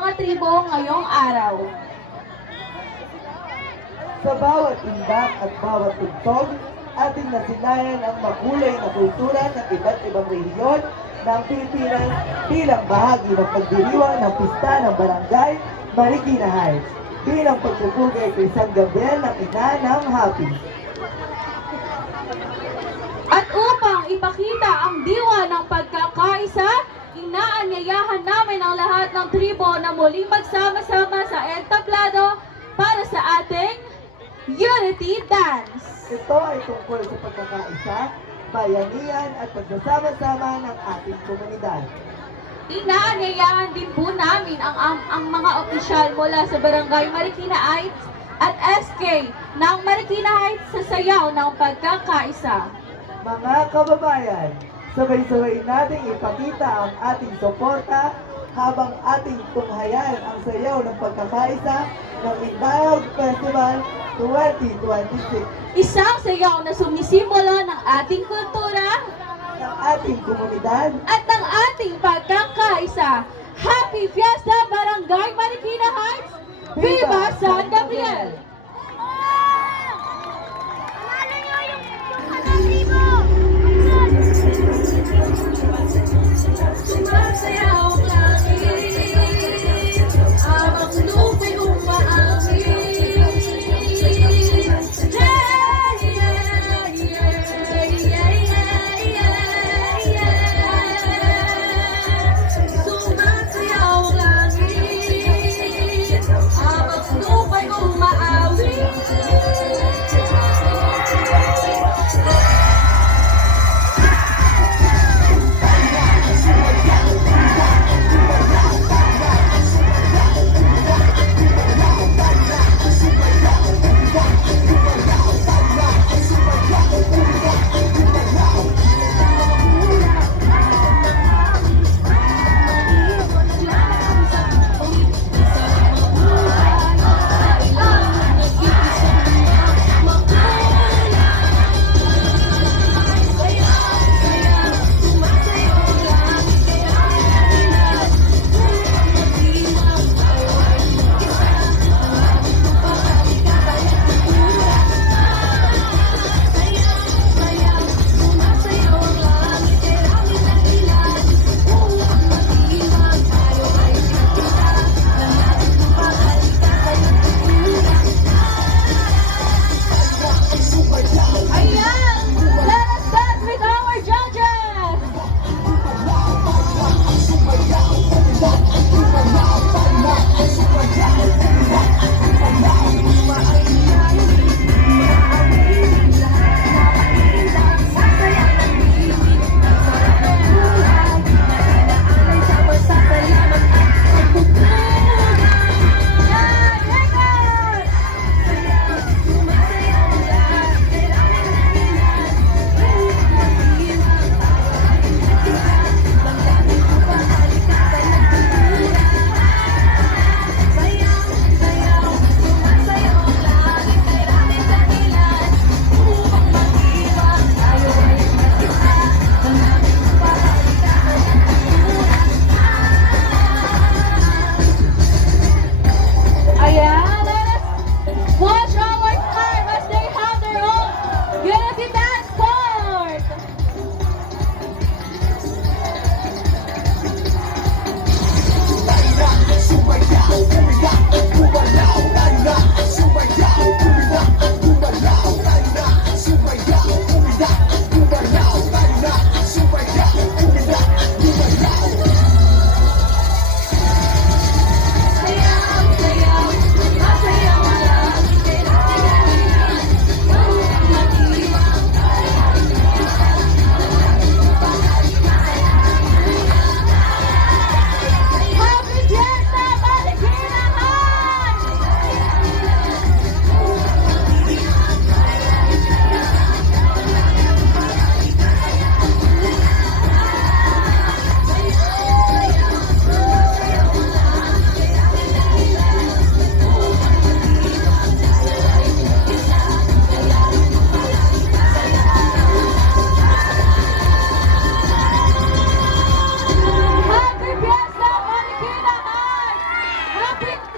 mga tribo ngayong araw. Sa bawat imbak at bawat tugtog, ating nasilayan ang makulay na kultura ng iba't ibang rehiyon ng Pilipinas bilang bahagi ng pagdiriwang ng pista ng Barangay Marikina Heights bilang pagpupugay kay San Gabriel ng ina ng Happy. At upang ipakita ang diwa ng pagkakaisa, inaanyayahan namin ang lahat ng tribo na muling magsama-sama sa entablado para sa ating Unity Dance. Ito ay tungkol sa pagkakaisa, bayanihan at pagsasama-sama ng ating komunidad. Inaanyayahan din po namin ang mga opisyal mula sa Barangay Marikina Heights at SK ng Marikina Heights sa sayaw ng pagkakaisa. Mga kababayan, sabay-sabay nating ipakita ang ating suporta habang ating tunghayan ang sayaw ng pagkakaisa ng Indayog Festival 2026 Isang sayaw na sumisimbolo ng ating kultura ng ating komunidad. at ng ating pagkakaisa. Happy Fiesta Barangay Marikina Heights! Viva San Gabriel! Sumasayaw ang langit, habang lupa'y umaangin. Sumasayaw ang langit, habang lupa'y umaawit. Kapit